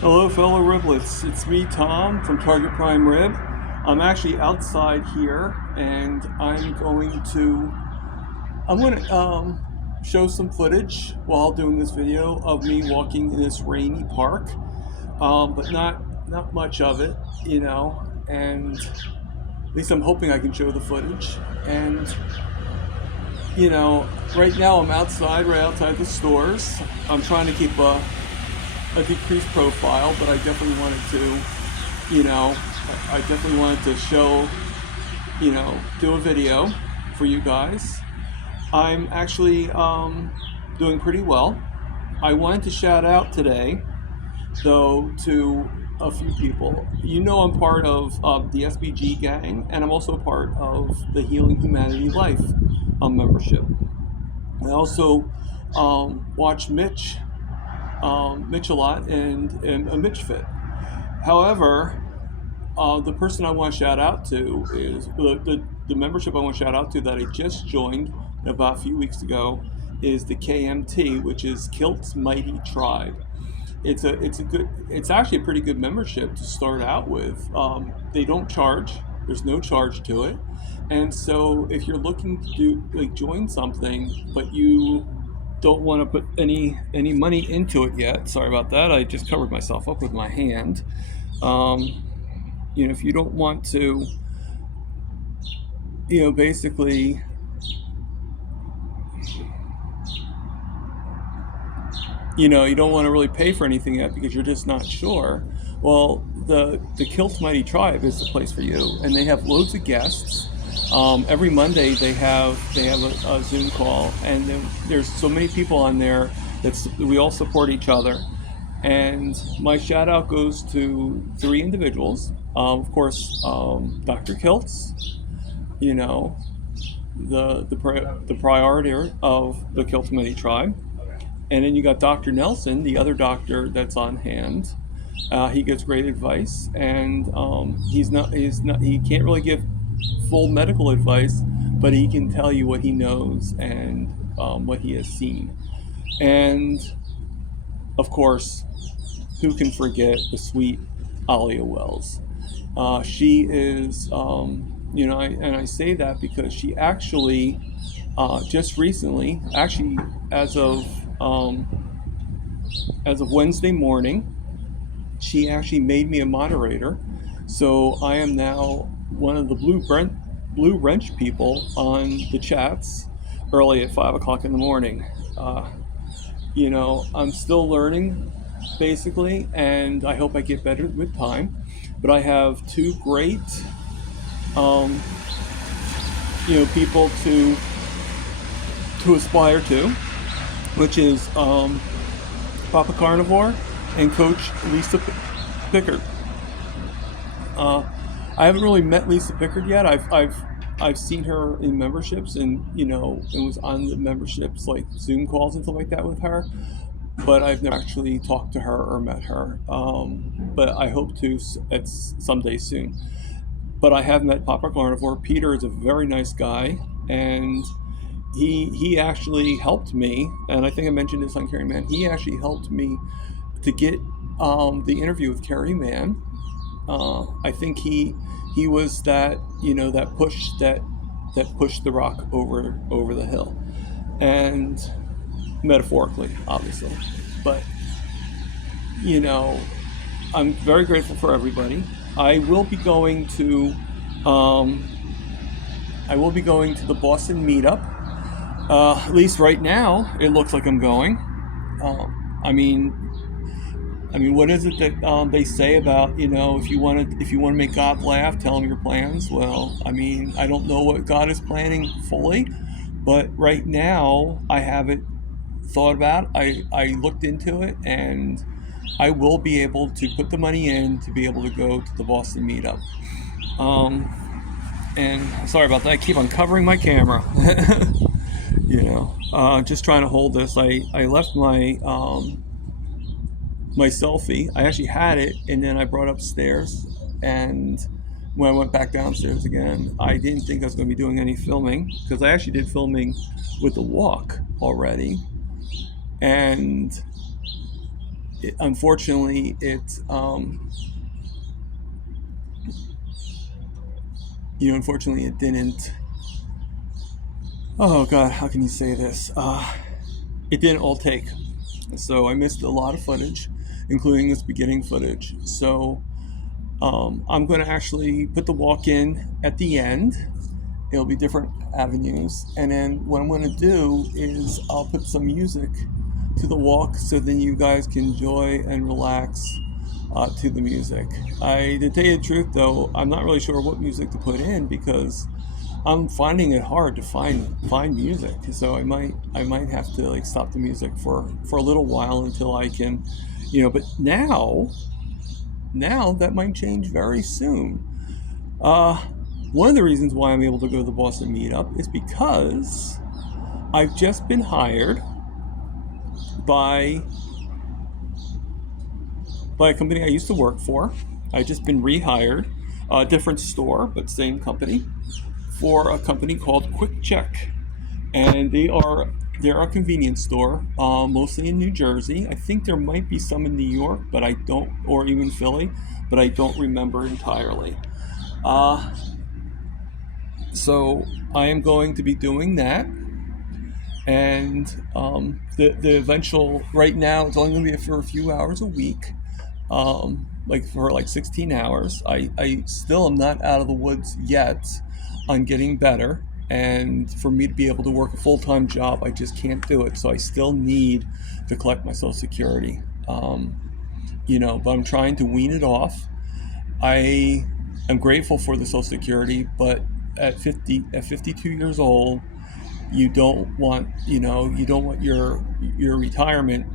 Hello, fellow riblets. It's me, Tom, from Target Prime Rib. I'm actually outside here, and I'm going to show some footage while doing this video of me walking in this rainy park, but not much of it, And at least I'm hoping I can show the footage. And right now I'm outside, right outside the stores. I'm trying to keep a decreased profile, but I definitely wanted to, you know, I definitely wanted to show, do a video for you guys. I'm actually doing pretty well. I wanted to shout out today, though, to a few people. I'm part of the SBG gang, and I'm also part of the Healing Humanity Life membership. I also watch Mitch a lot, and a Mitch Fit. However, the person I want to shout out to is the membership I want to shout out to that I just joined about a few weeks ago is the KMT, which is Kilt's Mighty Tribe. It's actually a pretty good membership to start out with. They don't charge. There's no charge to it, and so if you're looking to join something, but you don't want to put any money into it yet. Sorry about that. I just covered myself up with my hand. Um, if you don't want to, basically, you don't want to really pay for anything yet because you're just not sure. Well, the Kilt Mighty Tribe is the place for you, and they have loads of guests. Every Monday they have a Zoom call, and there's so many people on there that we all support each other. And my shout out goes to three individuals. Of course, Dr. Kiltz, you know, the priority of the Kilt Mighty Tribe. And then you got Dr. Nelson, the other doctor that's on hand. He gives great advice, and he can't really give full medical advice, but he can tell you what he knows and what he has seen. And of course, who can forget the sweet Alia Wells? She is, and I say that because she actually just recently, actually um, as of Wednesday morning, she actually made me a moderator. So I am now one of the Blue Wrench people on the chats early at 5 o'clock in the morning. I'm still learning basically, and I hope I get better with time. But I have two great, um, people to aspire to, which is Papa Carnivore and Coach Lisa Pickard. I haven't really met Lisa Pickard yet. I've seen her in memberships, and and was on the memberships like Zoom calls and stuff like that with her. But I've never actually talked to her or met her. But I hope to at someday soon. But I have met Papa Carnivore. Peter is a very nice guy, and he actually helped me. And I think I mentioned this on Carrie Mann. He actually helped me to get the interview with Carrie Mann. I think he was that that pushed the rock over the hill, and metaphorically, obviously. But I'm very grateful for everybody. I will be going to the Boston meetup. At least right now, it looks like I'm going. I mean, what is it that they say about if you want to make God laugh, tell him your plans? Well, I don't know what God is planning fully, but right now I haven't thought about. I looked into it, and I will be able to put the money in to be able to go to the Boston meetup. And sorry about that. I keep uncovering my camera. Just trying to hold this. I left my selfie. I actually had it, and then I brought it upstairs, and when I went back downstairs again, I didn't think I was going to be doing any filming, because I actually did filming with the walk already, and unfortunately, unfortunately, it didn't. Oh God, how can you say this? It didn't all take. So I missed a lot of footage, including this beginning footage. So I'm going to actually put the walk in at the end. It'll be different avenues. And then what I'm going to do is I'll put some music to the walk so then you guys can enjoy and relax to the music. To tell you the truth though, I'm not really sure what music to put in because I'm finding it hard to find music. So I might have to like stop the music for a little while until I can, but now that might change very soon. Uh, One of the reasons why I'm able to go to the Boston meetup is because I've just been hired by a company I used to work for. I've just been rehired, a different store, but same company, for a company called Quick Check. And they're a convenience store, mostly in New Jersey. I think there might be some in New York, but I don't, or even Philly, but I don't remember entirely. Uh, so I am going to be doing that, and the eventual right now it's only going to be for a few hours a week, like for like 16 hours. I still am not out of the woods yet on getting better. And for me to be able to work a full-time job, I just can't do it. So I still need to collect my Social Security. But I'm trying to wean it off. I am grateful for the Social Security, but at 52 years old, you don't want your retirement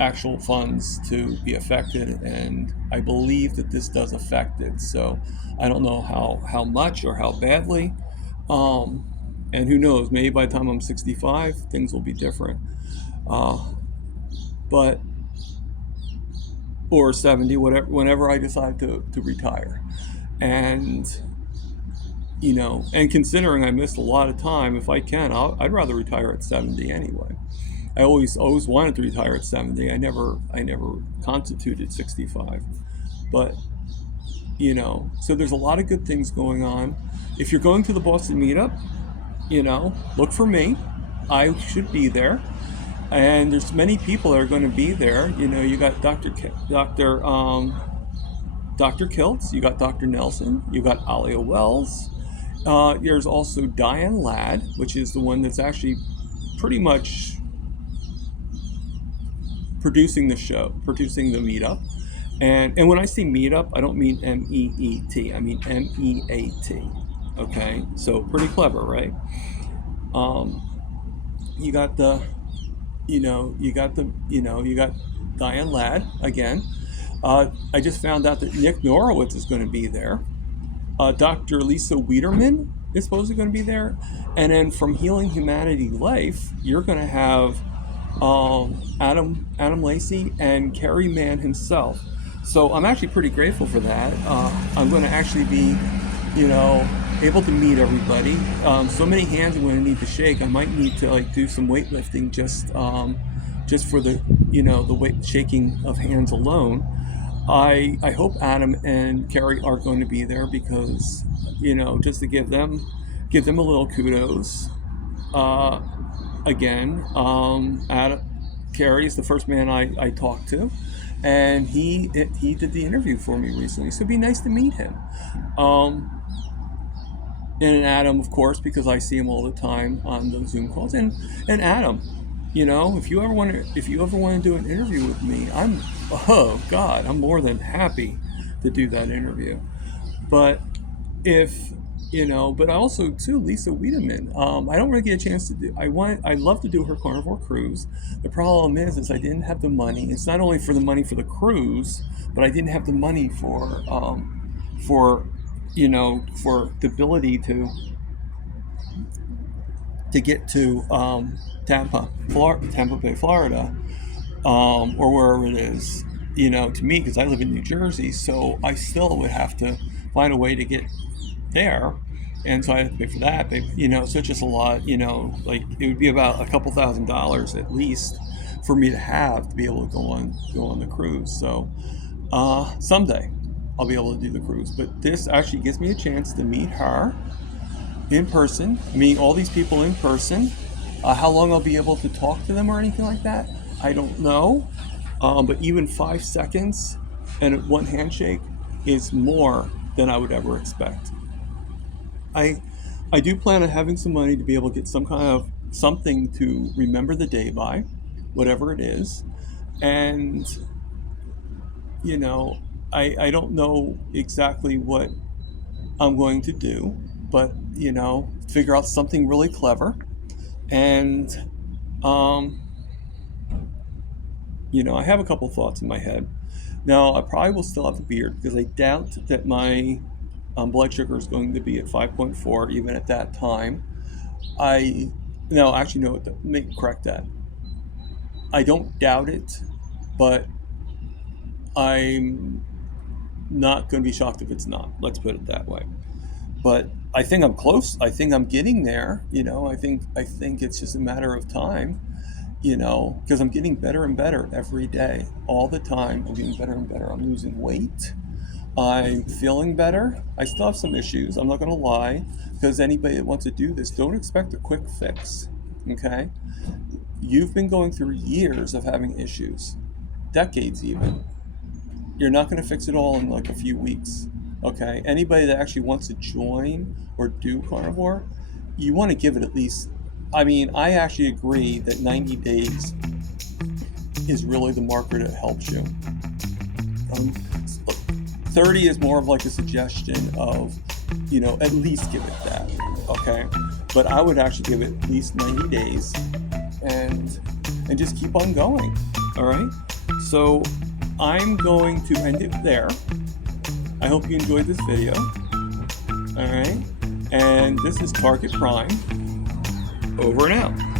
actual funds to be affected, and I believe that this does affect it. So I don't know how much or how badly, um, and who knows, maybe by the time I'm 65 things will be different, uh, but or 70, whatever, whenever I decide to retire. And and considering I missed a lot of time, if I can, I'd rather retire at 70 anyway. I always wanted to retire at 70. I never constituted 65. But, so there's a lot of good things going on. If you're going to the Boston meetup, look for me. I should be there. And there's many people that are going to be there. You got Dr. Kiltz, you got Dr. Nelson, you got Alia Wells. There's also Diane Ladd, which is the one that's actually pretty much producing the show, producing the meetup. And when I say meetup, I don't mean MEET, I mean MEAT. Okay, so pretty clever, right? Um, you got the, you got Diane Ladd again. I just found out that Nick Norowitz is going to be there. Dr. Lisa Wiederman is supposedly going to be there. And then from Healing Humanity Life, you're going to have Adam Lacey and Kerry Mann himself. So I'm actually pretty grateful for that. I'm going to actually be, able to meet everybody. So many hands I'm going to need to shake. I might need to like do some weightlifting just for the the weight shaking of hands alone. I hope Adam and Kerry are going to be there because just to give them a little kudos. Uh, Again, Adam, Kerry is the first man I talked to, and he did the interview for me recently. So it'd be nice to meet him. Um, and Adam, of course, because I see him all the time on the Zoom calls. And Adam, if you ever want to do an interview with me, oh God, I'm more than happy to do that interview. But if but I also too Lisa Wiedemann. I don't really get a chance to do. I'd love to do her carnivore cruise. The problem is I didn't have the money. It's not only for the money for the cruise, but I didn't have the money for for the ability to get to Tampa Bay, Florida, or wherever it is. To me, because I live in New Jersey, so I still would have to find a way to get there, and so I have to pay for that. But so it's just a lot. Like it would be about a couple $1,000s at least for me to have to be able to go on the cruise. So someday I'll be able to do the cruise. But this actually gives me a chance to meet her in person, meet all these people in person. How long I'll be able to talk to them or anything like that, I don't know. But even 5 seconds and one handshake is more than I would ever expect. I I do plan on having some money to be able to get some kind of something to remember the day by, whatever it is. And you know, I don't know exactly what I'm going to do, but figure out something really clever. And um, I have a couple thoughts in my head. Now, I probably will still have the beard because I doubt that my blood sugar is going to be at 5.4 even at that time. I no, actually no, make correct that. I don't doubt it, but I'm not going to be shocked if it's not. Let's put it that way. But I think I'm close. I think I'm getting there. I think it's just a matter of time. Because I'm getting better and better every day, all the time. I'm getting better and better. I'm losing weight. I'm feeling better. I still have some issues. I'm not going to lie, because anybody that wants to do this, don't expect a quick fix. Okay? You've been going through years of having issues, decades even. You're not going to fix it all in like a few weeks. Okay? Anybody that actually wants to join or do carnivore, you want to give it at least. I mean, I actually agree that 90 days is really the marker that helps you. Um, 30 is more of like a suggestion of, at least give it that, okay? But I would actually give it at least 90 days and just keep on going, all right? So I'm going to end it there. I hope you enjoyed this video, all right? And this is Target Prime, over and out.